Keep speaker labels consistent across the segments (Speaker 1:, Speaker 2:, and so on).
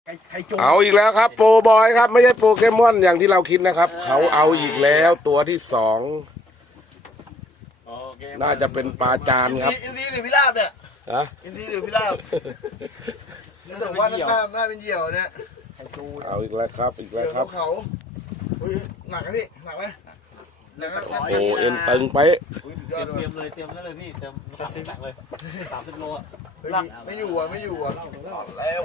Speaker 1: เอาอีกแล้วครับโปรบอยครับไม่ใช่โปเกมอนอย่างที่เราคิดนะครับเขาเอาอีกแล้วตัวที่สองน่าจะเป็นปลาจานครับ
Speaker 2: อินทรีหรือพิราบเนี่ยอินทรีหรือพิราบแต่ว่าหน้าเป็นเหยี่ยวเนี่ย
Speaker 1: เอาอีกแล้วครับอีกแล้วครับ
Speaker 2: เขาหนักนะพี่หนักไหม
Speaker 1: โอ้เอ็นตึงไป
Speaker 3: เตรียมเลยพี่เตรียม30หนักเลย30 โลอ่ะ
Speaker 2: ไม่อยู่อ่ะแล้ว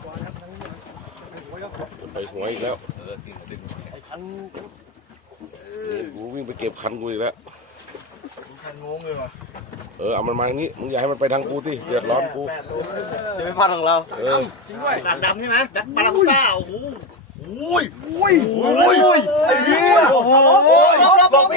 Speaker 1: ไปหัวอีกแล้วกูวิ่งไปเก็บคันกูอีกแล้ว
Speaker 2: คันงงเลยว่ะ
Speaker 1: เอามันมาอย่างนี้มึงอย่าให้มันไปทางกูที่เดือดร้อนกู
Speaker 3: จะไม่พลาดของเรา
Speaker 2: จริงด้วย
Speaker 3: สารดำใช่ไหมแบ็คปาราบูต้าโอ้โห
Speaker 2: ไอ้เหี้ยโอ้โหลบ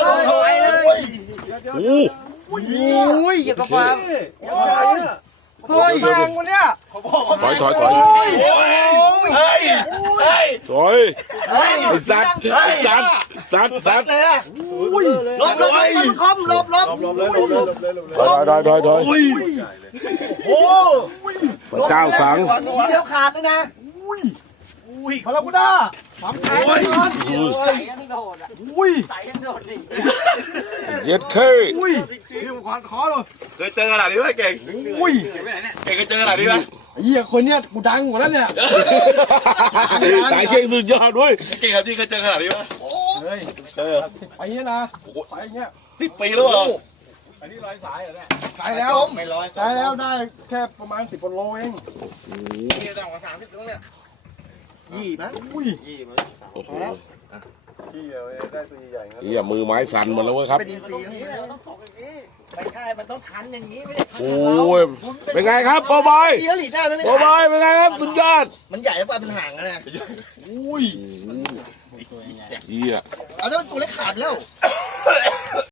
Speaker 2: อย่ากระฟังเฮ้ยแรงวันเนี้ย
Speaker 1: ถอยไอ้สัตว์
Speaker 2: เลยอ่ะลบ
Speaker 1: โอ้เจ้าสัง
Speaker 2: เดี๋ยวขาดเลยนะพาราบูด้าความแข็งใส่ยังโดดอ่ะใส่ยังโดดดิ
Speaker 1: เย็ดเคย
Speaker 2: พี่ผมขอเลย
Speaker 3: เคยเจอขนาดนี้ไหมเก่งเก่งเคยเจอขนาดนี้ไหม
Speaker 2: เหี้ยคนเนี้ยกูดังกว่าแล้วเนี่ย
Speaker 1: ตายเก่งสุดยอดด้วย
Speaker 3: เก่งครับที่เคยเจอขนาดนี้ไหม
Speaker 2: ไปเนี้ยนะไปเนี้ย
Speaker 3: 10 ปีแล้วเหรอ
Speaker 2: อันนี้ร้อยสายเหรอเนี่ยสายแล้วไม่ร้อยสายแล้วได้แค่ประมาณ10 โลเองนี่ได้กว่า30ตรงเนี้ย20มั้ง
Speaker 1: โอ้โหได้มือไม้สั่นหมดแล้วเว้ยครับ
Speaker 2: เป็นอินทรีย์ต้องสองอย่างนี้ไม่ใช่มันต้องคันอย่างนี้ไม่ได้คัน
Speaker 1: โอ้ยเป็นไงครับโปรบอยโปรบอยเป็นไงครับสุดยอด
Speaker 2: มันใหญ่กว่าเป็นหางนะ
Speaker 1: เฮีย
Speaker 2: เอาถ้ามันตัวเล็กขาดแล้ว